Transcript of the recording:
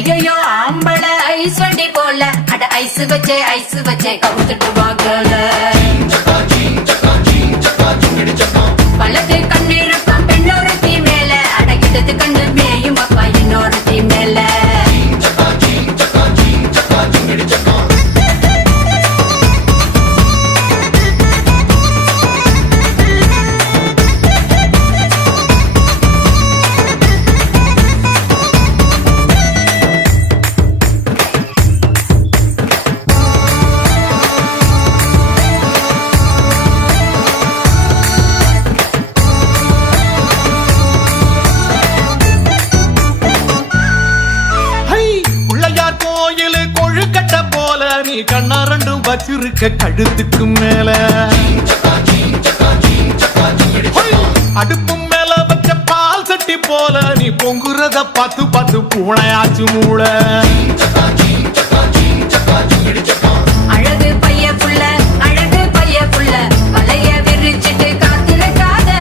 ஐயோ ஆம்பள ஐஸ் வண்டி போல அட ஐஸ் வச்சே கவுத்துட்டு வாங்கல பழத்து கண்ணிருக்கும் பெண்ணொரு தீ மேல அடக்கிட்டது கண்டு மேயும் அப்பா இன்னொரு தீ மேல கண்ணா ரெண்டும் வச்சிருக்க கழுத்துக்கு மேல அடுப்பு மேல வச்ச பால் சட்டி போல நீ பொங்குறத பார்த்து பூனையாச்சு மூளை